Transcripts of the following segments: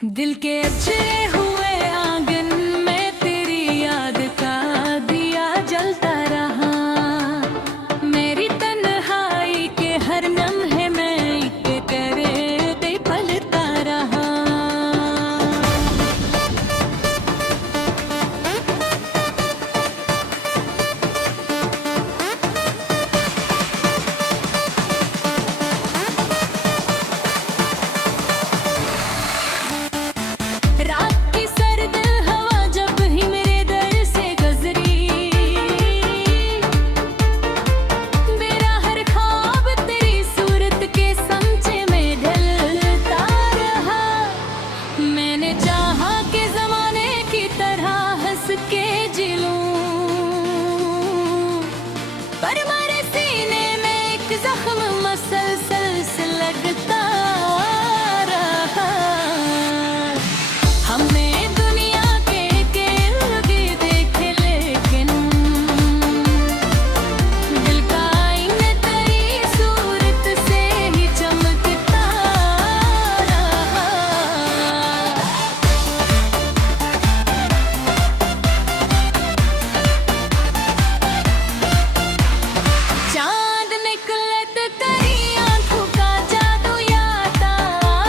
दिल के अच्छे हुए आंगन में तेरी याद का दिया जलता रहा। मेरी तन्हाई के हर लम्हे में एक तेरे पे पलता रहा। रात की सर्द हवा जब ही मेरे दर से गुजरी, मेरा हर ख्वाब तेरी सूरत के समझे में ढलता रहा। मैंने चाहा कि जमाने की तरह हंस के जी लूं, पर मेरे सीने में एक जख्म मसलसल से लगता रहा। हमने दुनिया के इर्द देखे लेकिन दिल का आईना तेरी सूरत से ही चमकता रहा। चांद निकले तो तेरी आंखों का जादू याद आया।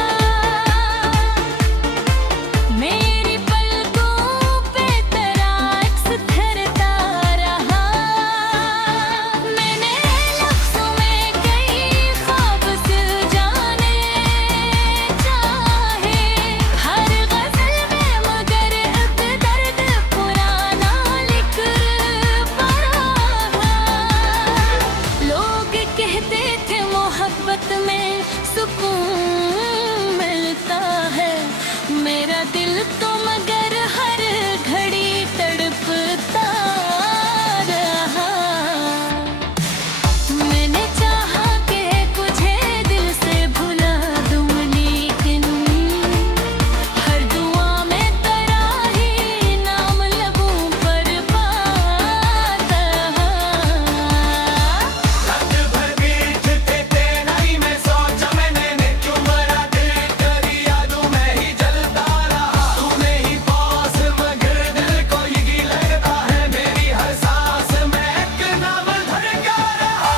मेरी पलकों पे तेरा अक्स ठहरता रहा। मैंने लफ्ज़ों में कई ख्वाब सुलझाने चाहे, हर गज़ल में मगर अब दर्द पुराना लिख पड़ा। लोग कहते थे मोहब्बत में सुकून मिलता है, मेरा दिल तो मगर हर घड़ी तड़पता रहा। मैंने चाहा कि तुझे दिल से भुला दूं, लेकिन हर दुआ में तेरा ही नाम लबों पर पाता रहा। रात भर बीत के तेरा ही मैं सोचा, मैंने क्यों मरा दिल तेरी यादों में ही जलता रहा। तूने ही पास मगर दिल को यही लगता है, मेरी हर सांस में एक नाम धड़का रहा।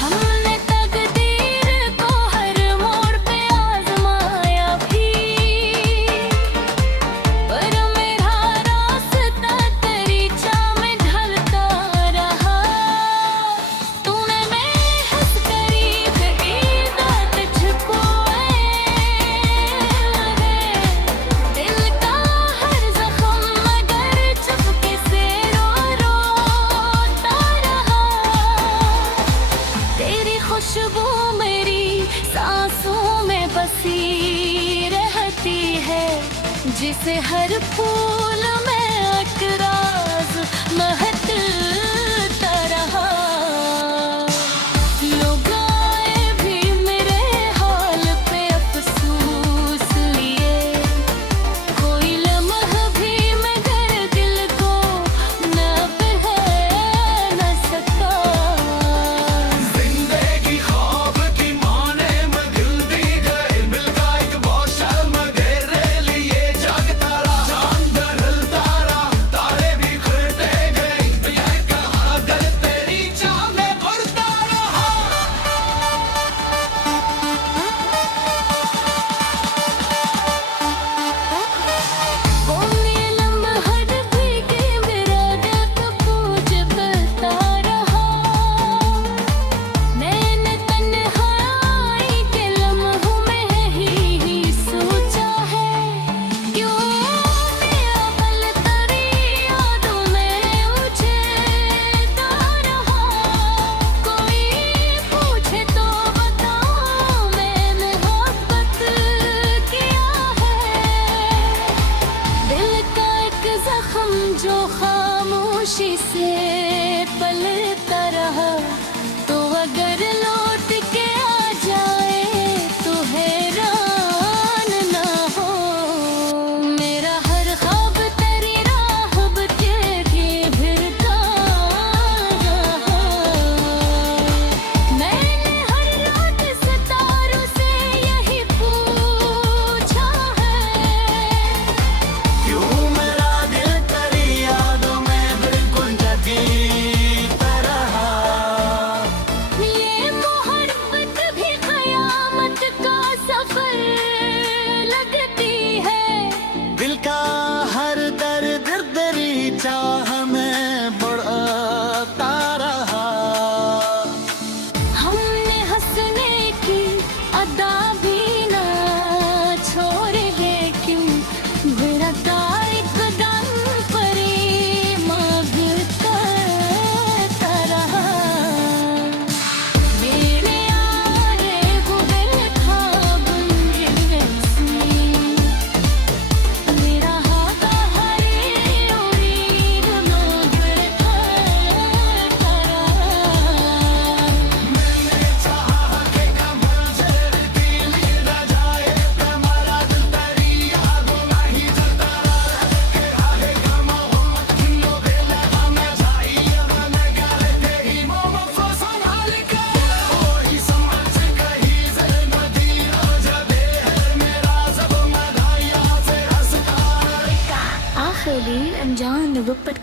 हमने तकदीर को हर मोड़ पे आजमाया भी, पर मेरा रास्ता तेरी चाह में ढलता रहा। तूने बेहद करीब ईदा तुझको दिल का हर जख्म मगर चुपके से रोता रहा। तेरी खुशबू मेरी सांसों में बसी रहती है, जिसे हर फूल में एक राज महकता रहा। लोग आए भी मेरे हाल पे अफसोस लिए, कोई लम्हा भी मगर दिल को न बहला सका। जिंदगी ख्वाब की माने मगिल दी गई, मिल का एक बहुत शर्म मेरे लिए जागता रहा। चांद ढलता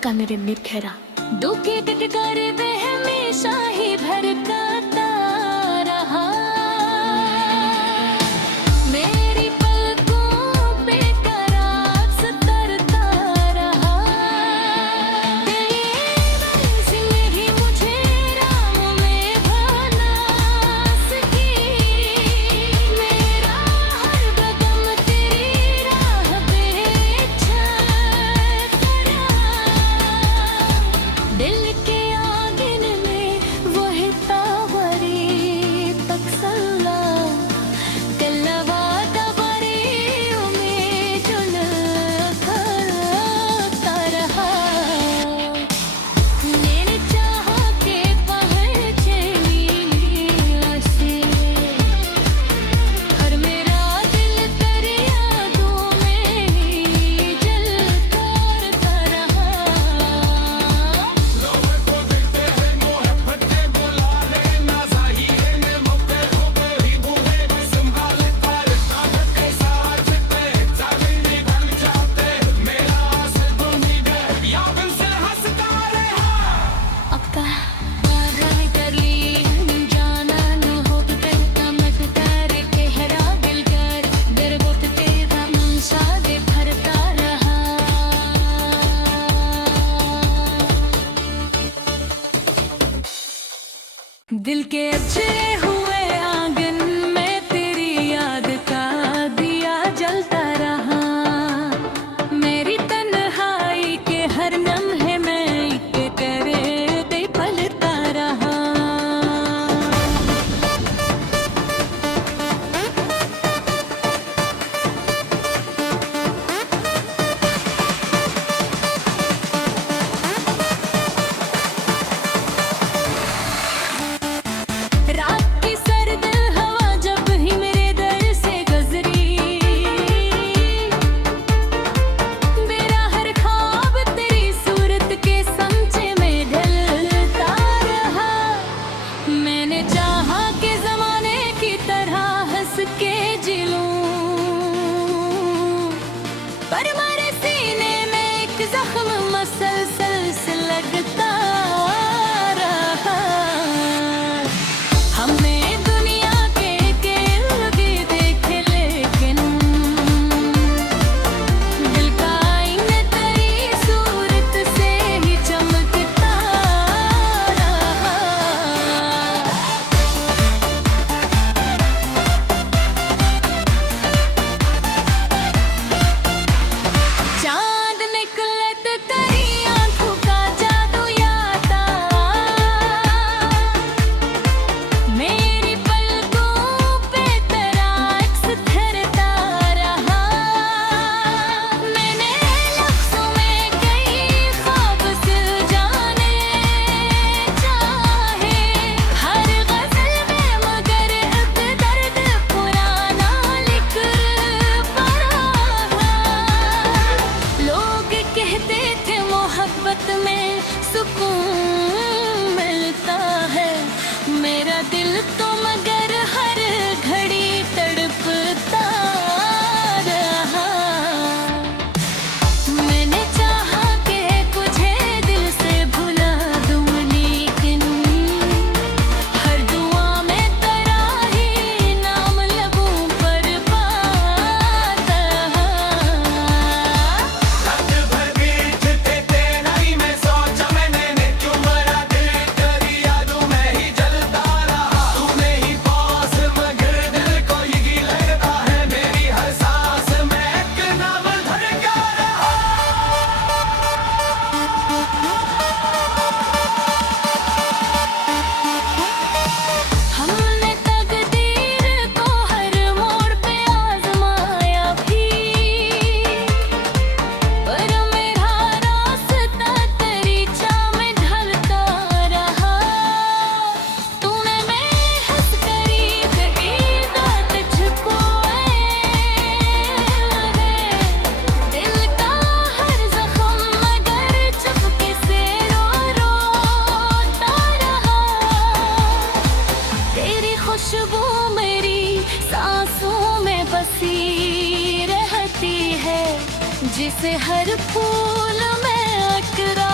झटका मेरे निखरा दुखी टटकार वे हमेशा ही भरकाता रहा मेरी पलकों पे करार तरता रहा मंजिल ही मुझे राह में भाना सकी मेरा हर कदम तेरी राह पे चल दिल के आंगन में वह तावरी तकसल्ला कल्लवाता बरी में जुल करता रहा मैंने चाहा के पहुंचे नीला से हर मेरा दिल तेरी यादों में ही जल करता रहा आपका राय कर ली जाना न हो तो तेरा मत करे तेरा दिल कर दिल बहुत तेरा मन सादे भरता रहा दिल के अच्छे हुए आंगन में तेरी याद का दिया जलता रहा मेरी तन्हाई के हर लम्हे में के तेरे दे पलता रहा रात की सर्द हवा जब ही मेरे दर से गुजरी मेरा हर ख्वाब तेरी सूरत के समझे में ढलता रहा मैंने चाहा कि जमाने की तरह हंस के जी लूं पर मेरे सीने में एक जख्म मसलसल से लगता रहा हमने दुनिया के खेल भी देखे लेकिन दिल का आईना तेरी सूरत से ही चमकता रहा चांद निकले तो तेरी आंखों का जादू याद मेरी पलकों पे तेरा अक्स ठहरता रहा मैंने लफ्ज़ों में कई ख्वाब सुलझाने चाहे हर गज़ल में मगर अब दर्द पुराना लिख पड़ा लोग कहते थे मोहब्बत में सुकून मिलता है मेरा दिल तो मगर हर घड़ी तड़पता रहा मैंने चाहा कि तुझे दिल से भुला दूं लेकिन हर दुआ में तेरा ही नाम लबों पर पाता रात भर बीत थे नहीं मैं सोचा मैंने क्यों मरा दिल तेरी यादों में ही जलता रहा तूने ही पास मगर दिल को यही लगता है मेरी हर सांस में एक नाम धड़का रहा हमने तकदीर को हर मोड़ पे आजमाया भी पर मेरा रास्ता तेरी चाह में ढलता रहा तूने बेहस करीब ईदा तुझको दिल का हर जख्म मगर चुपके से रोता रहा तेरी खुशबू मेरी सांसों में बसी रहती है जिसे हर फूल में अकरा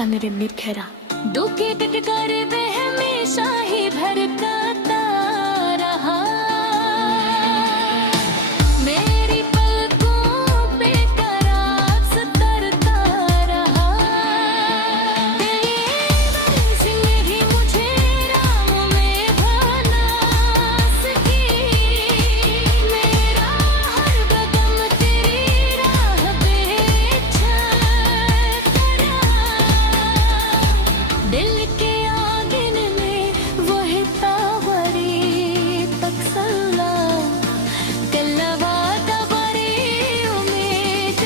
पक्का मेरे मिठेरा दुखी टटकार वे हमेशा ही भरकता रहा मेरी पलकों पे करार तरता रहा तेरी ही मुझे राह में भला सकी मेरा हर कदम तेरी राह पे चलता दिल के आंगन में वही तावरी तकसल्ला कल्लवा तबरी उम्मीद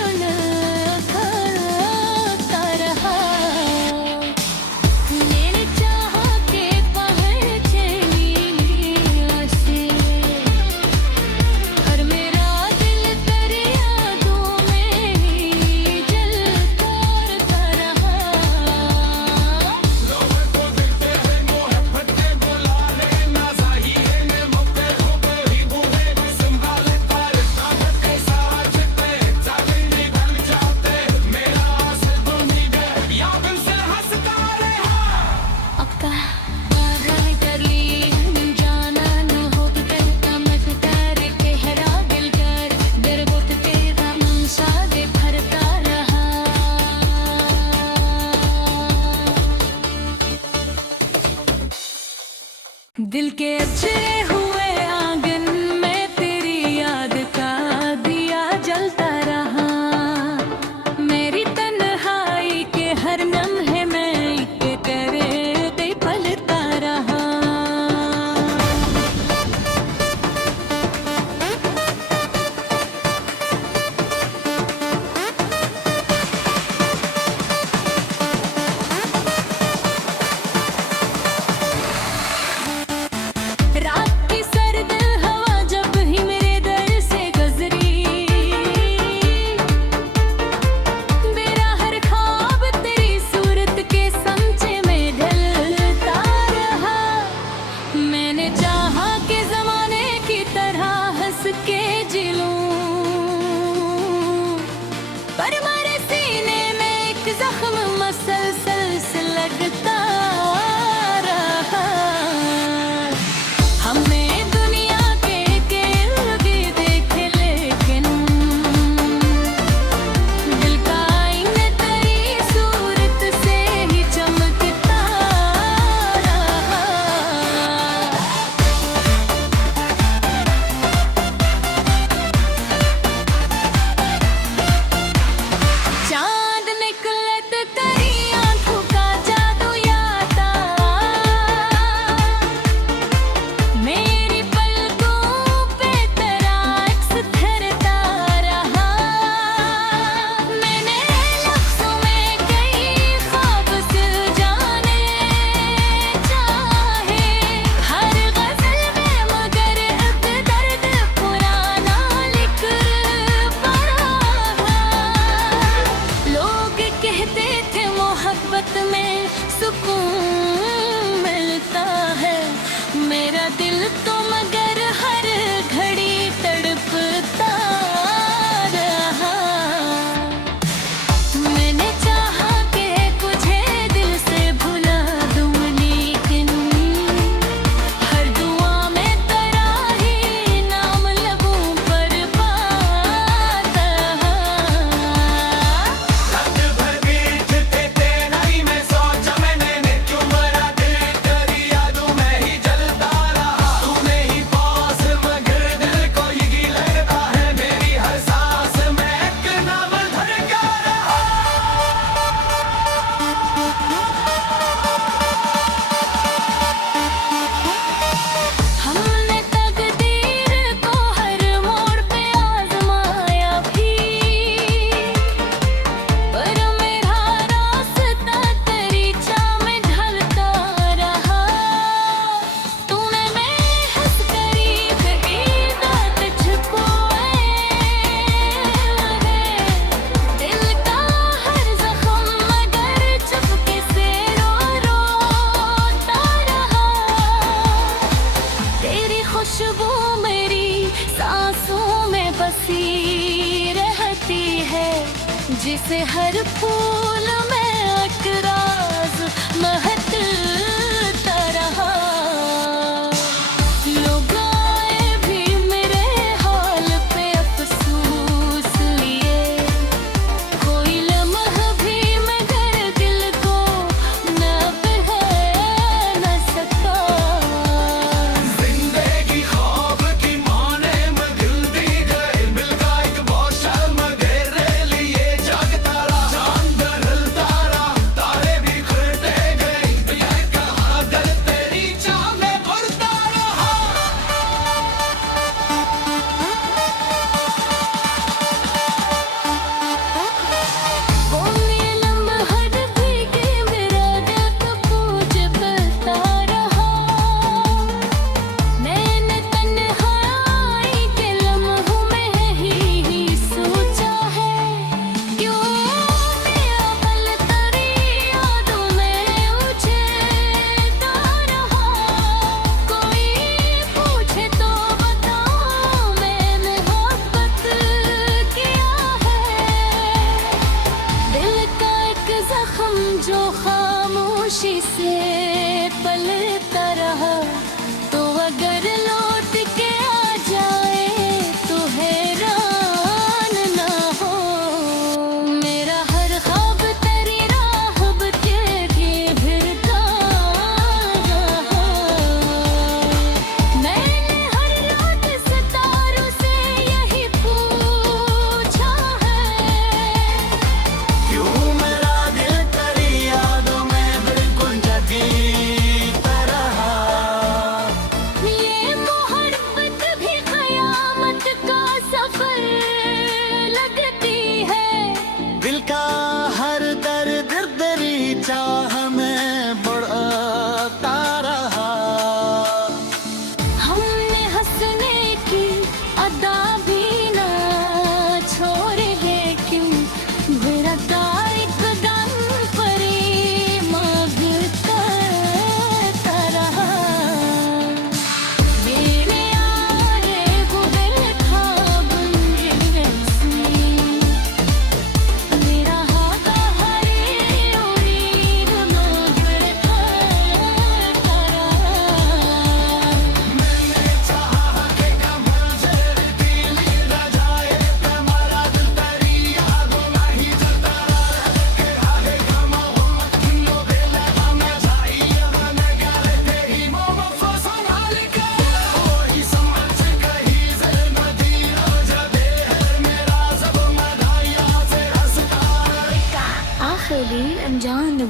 करता रहा मैंने चाहा के पहुंचे से हर मेरा दिल तेरी यादों में ही जल करता रहा अक्का राय कर ली जाना न हो तो तेरा मैं तेरे चेहरा दिल कर दिल बहुत तेरा मन सादे भरता रहा दिल के अच्छे हुए आंगन में तेरी याद का दिया जलता रहा मेरी तन्हाई के हर लम्हे में के तेरे दे पलता रहा रात की सर्द हवा जब ही मेरे दर से गुजरी मेरा हर ख्वाब तेरी सूरत के समझे में ढलता रहा मैंने चाहा कि जमाने की तरह हंस के जी लूं पर मेरे सीने में एक जख्म मसलसल से लगता रहा हमने दुनिया के खेल भी देखे लेकिन दिल का आईने तेरी सूरत से ही चमकता रहा चांद निकले तो तेरी आंखों का जादू याद मेरी पलकों पे तेरा अक्स ठहरता रहा मैंने लफ्ज़ों में कई ख्वाब सुलझाने चाहे हर गज़ल में मगर अब दर्द पुराना लिख पड़ा लोग कहते थे मोहब्बत में सुकून मिलता है मेरा दिल तो मगर हर घड़ी तड़पता रहा मैंने चाहा कि तुझे दिल से भुला दूं लेकिन हर दुआ में तेरा ही नाम लबों पर पाता रात भर बीत थे तेरा ही मैं सोचा मैंने क्यों मरा दिल तेरी यादों में ही जलता रहा तूने ही पास मगर दिल को यही लगता है मेरी हर सांस में एक नाम धड़का रहा हमने तकदीर को हर मोड़ पे आजमाया भी पर मेरा रास्ता तेरी चाह में ढलता रहा तूने बेहस करीब ईदा तुझको दिल का हर जख्म मगर चुपके से रोता रहा तेरी खुशबू मेरी सांसों में बसी रहती है जिसे हर फूल में अकरा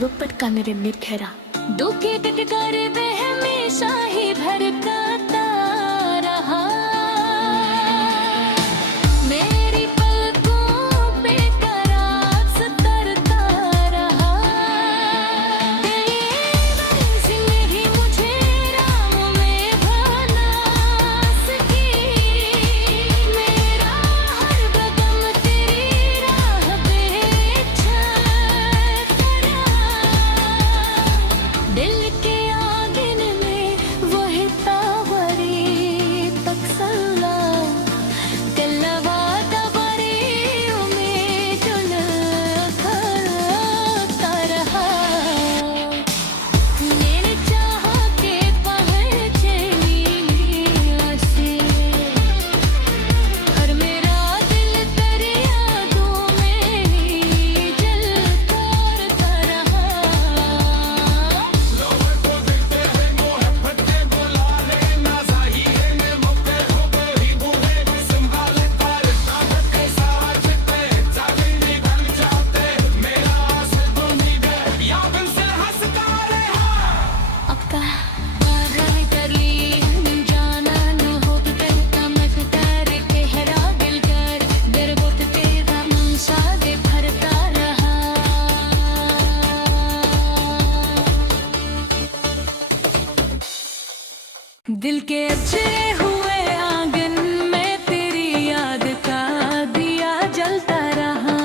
दुपट्टा मेरे मिठरा दुखी टटकार वे हमेशा ही भरकाता रहा मेरी पलकों पे करार तरता रहा मंजिल ही मुझे राह में भला सकी मेरा हर कदम तेरी राह पे चलता दिल के आंगन में वही तावरी तकसल्ला कल्लवा तबरी उम्मीद करता रहा मैंने चाहा के पहुंचे से हर मेरा दिल तेरी यादों में ही जल करता रहा आपका राय कर ली जाना न हो तो तेरा मैं तेरे चेहरा दिल कर दिल बहुत तेरा मन सादे भरता रहा दिल के अच्छे हुए आंगन में तेरी याद का दिया जलता रहा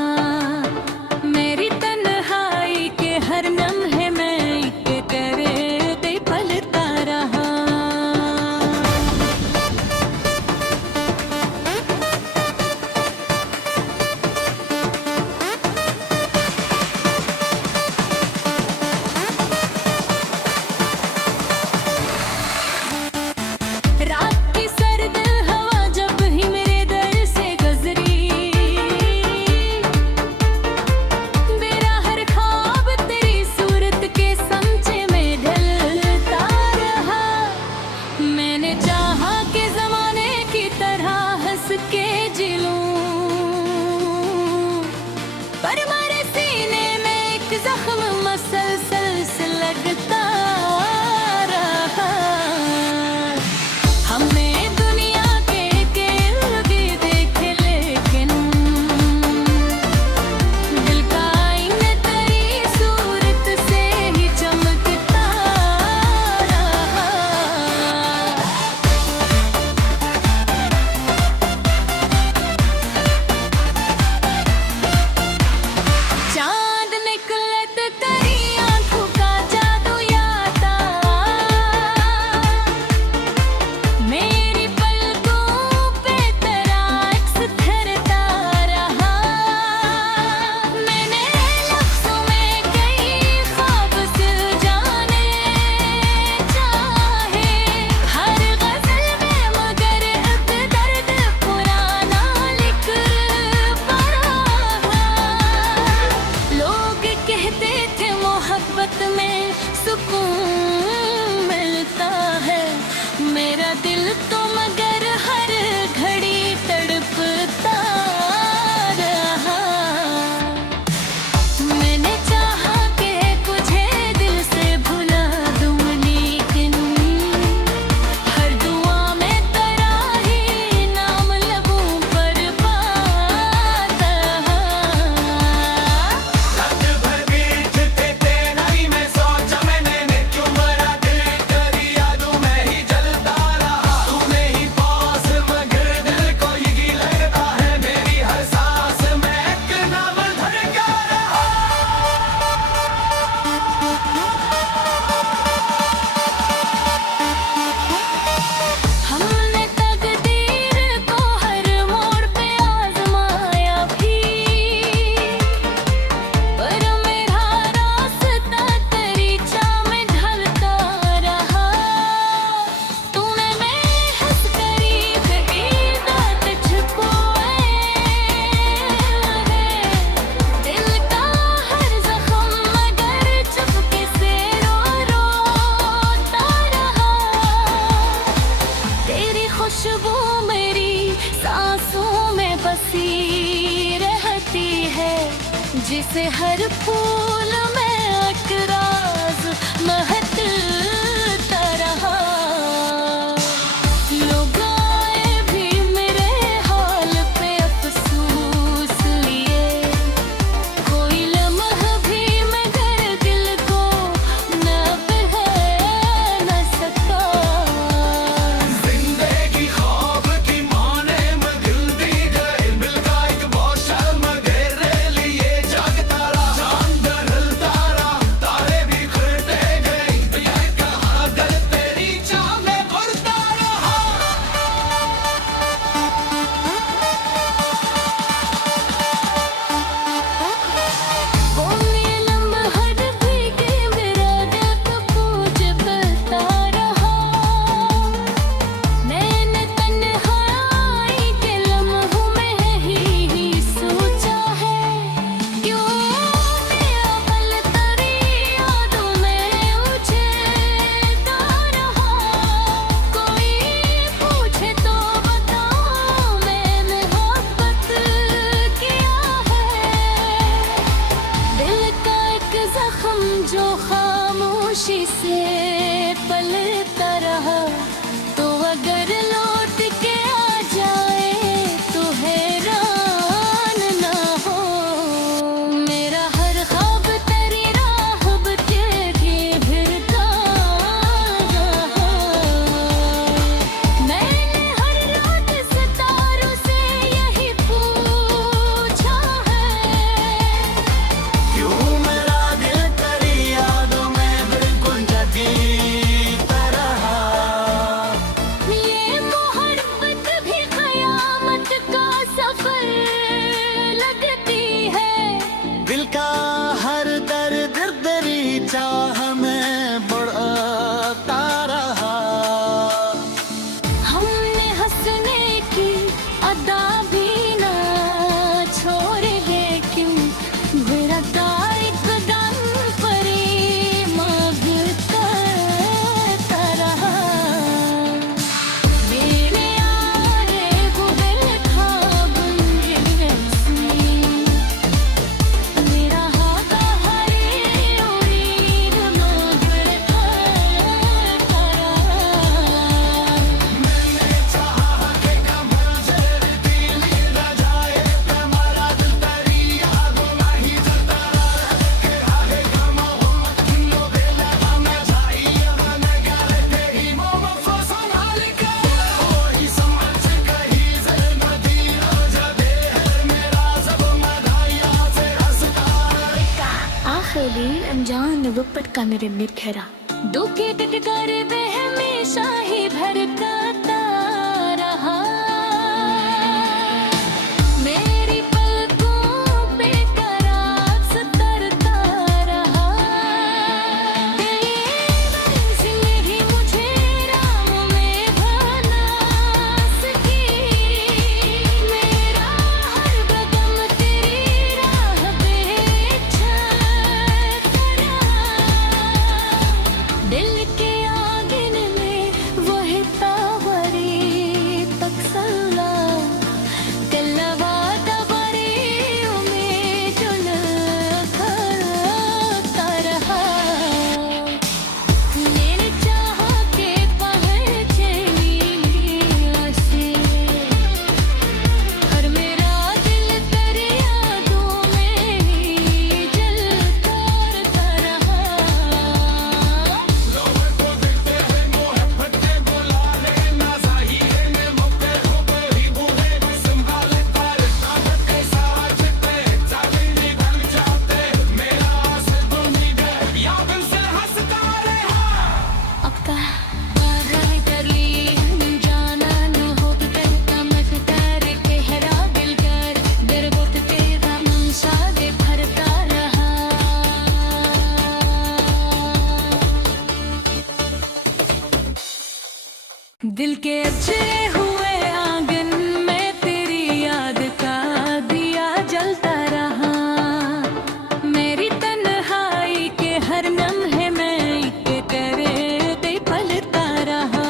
मेरी तन्हाई के हर लम्हे में के तेरे दे पलता रहा रात की सर्द हवा जब ही मेरे दर से गुजरी मेरा हर ख्वाब तेरी सूरत के समझे में ढलता रहा मैंने चाहा कि जमाने की तरह हंस के जी लूं पर मेरे सीने में एक जख्म मसलसल से लगता रहा हमने दुनिया के खेल भी देखे लेकिन दिल का आईना तेरी सूरत से ही चमकता रहा चांद निकले तो तेरी आंखों का जादू याद मेरी पलकों पे तेरा अक्स ठहरता रहा मैंने लफ्ज़ों में कई ख्वाब सुलझाने चाहे हर गज़ल में मगर अब दर्द पुराना लिख पड़ा लोग कहते थे मोहब्बत में सुकून मिलता है मेरा दिल तो मगर हर घड़ी तड़पता रहा मैंने चाहा कि तुझे दिल से भुला दूं लेकिन हर दुआ में तेरा ही नाम लबों पर पाता रात भर बीत थे तेरा ही मैं सोचा मैंने क्यों मरा दिल तेरी यादों में ही जलता रहा तूने ही पास मगर दिल को यही लगता है मेरी हर सांस में एक नाम धड़का रहा हमने तकदीर को हर मोड़ पे आजमाया भी पर मेरा रास्ता तेरी चाह में ढलता रहा तूने बेहद करीब ईदा तुझको दिल का हर जख्म मगर चुपके से रोता रहा तेरी खुशबू मेरी सांसों में बसी रहती है जिसे हर फूल में अक दुपट्टा मेरे मिठरा दुखी टटकार पे हमेशा ही भरकाता रहा मेरी पलकों पे करार तरता रहा मंजिल भी मुझे राह में भाना सकी मेरा हर कदम तेरी राह पे चलता दिल के आंगन में वही तावरी पक्सला कल्लवाता बरी उम्मीद करता रहा मैंने चाहा के पहुंचे से हर मेरा दिल तेरी यादों में ही जल करता रहा आपका करली जाना न हो मखतर तेरा दिलकर दरबोत तेरा मनसा दे भरता रहा दिल के अच्छे हुए आंगन में तेरी याद का दिया जलता रहा मेरी तन्हाई के हर लम्हे में के तेरे दे पलता रहा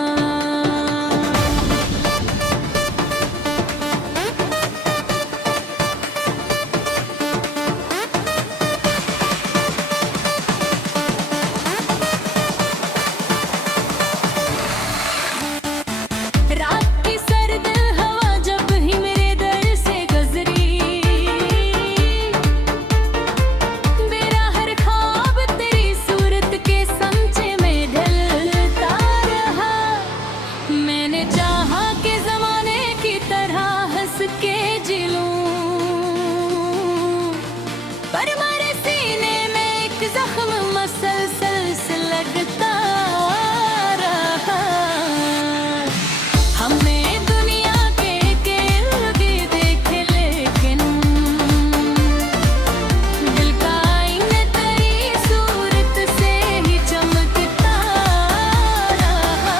रात की सर्द हवा जब ही मेरे दर से गुजरी मेरा हर ख्वाब तेरी सूरत के समझे में ढलता रहा मैंने चाहा कि जमाने की तरह हंस के जी लूं पर मेरे सीने में एक जख्म मसलसल से लगता रहा हमने दुनिया के खेल भी देखे लेकिन दिल का आईना तेरी सूरत से ही चमकता रहा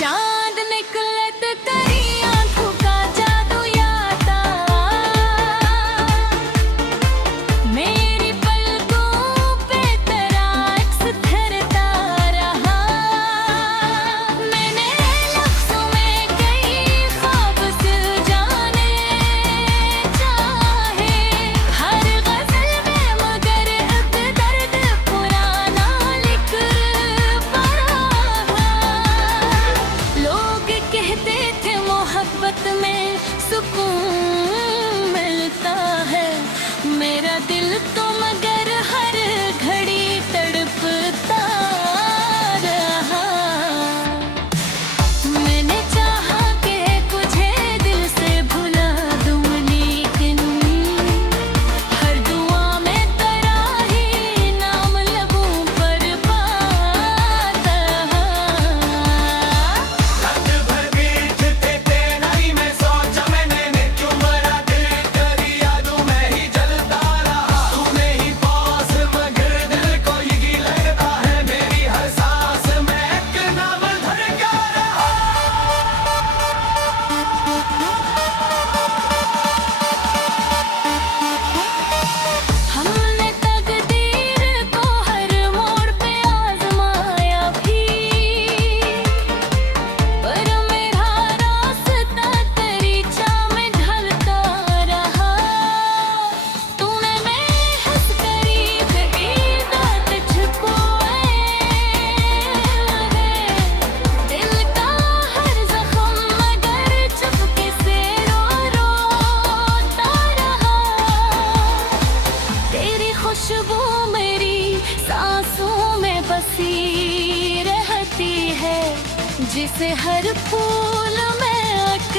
चांद निकले तो तेरी आंखों का जादू याद मेरी पलकों पे तेरा अक्स ठहरता रहा मैंने लफ्ज़ों में कई ख्वाब सुलझाने चाहे हर गज़ल में मगर अब दर्द पुराना लिख पड़ा लोग कहते थे मोहब्बत में सुकून मिलता है मेरा दिल तो मगर हर घड़ी तड़पता रहा मैंने चाहा कि तुझे दिल से भुला दूं लेकिन हर दुआ में तेरा ही नाम लबों पर पाता रात भर बीत थे नहीं मैं सोचा मैंने क्यों मरा दिल तेरी यादों में ही जलता रहा तूने ही पास मगर दिल को यही लगता है मेरी हर सांस में एक नाम धड़का रहा हमने तकदीर को हर मोड़ पे आजमाया भी पर मेरा रास्ता तेरी चाह में ढलता रहा तूने बेहस करीब ईदा तुझको दिल का हर जख्म मगर चुपके से रोता रहा तेरी खुशबू मेरी सांसों में बसी रहती है जिसे हर फूल में अक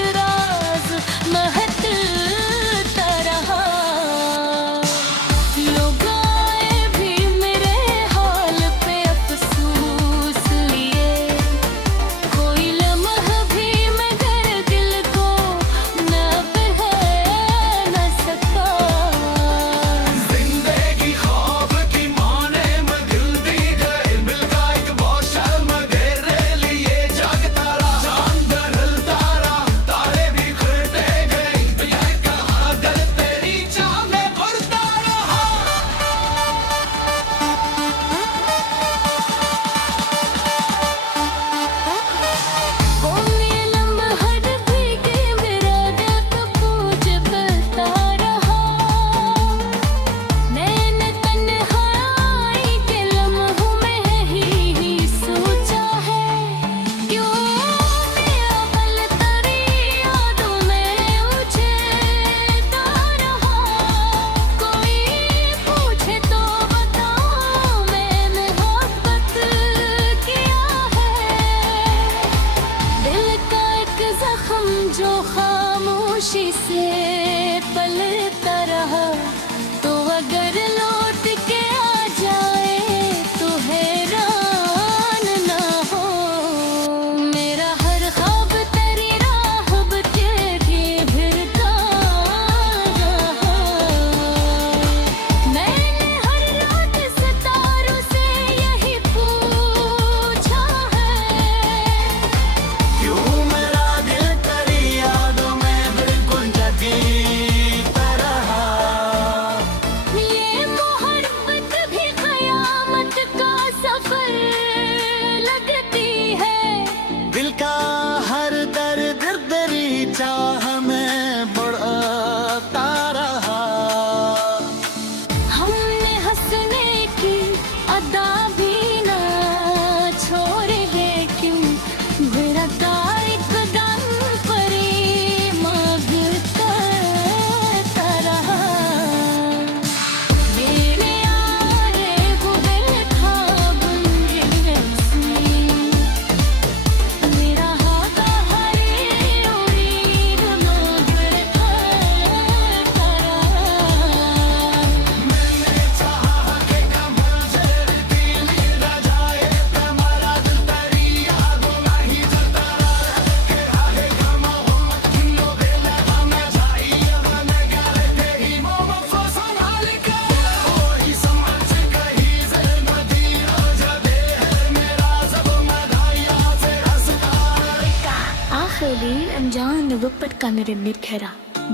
నువ్వు పట్టుకన్నది నిఖరా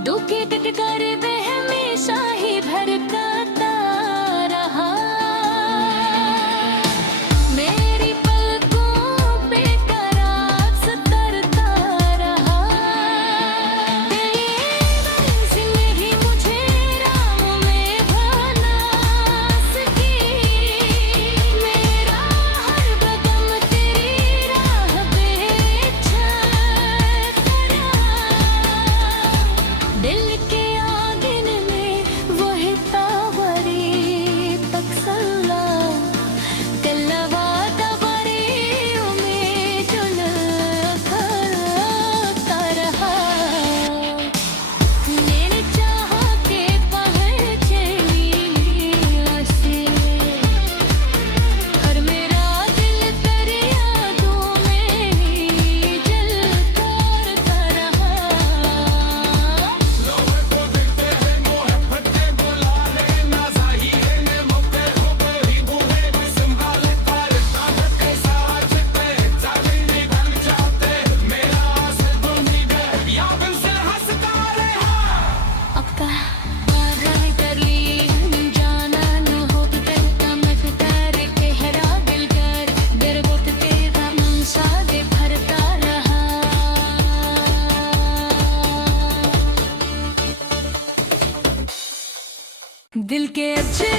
दुखे टटकर वे हमेशा ही भरकाता रहा मेरी पलकों पे करार सतरता रहा तेरी मंजिल ही मुझे राह में भाना सकी मेरा हर कदम तेरी राह पे चल दिल के आंगन में वही तावरी पक्सला कलवा तवरी में चुन करता रहा मैंने चाहा के पहुंचे से हर मेरा दिल तेरी यादों में ही जल करता रहा दिल के अच्छे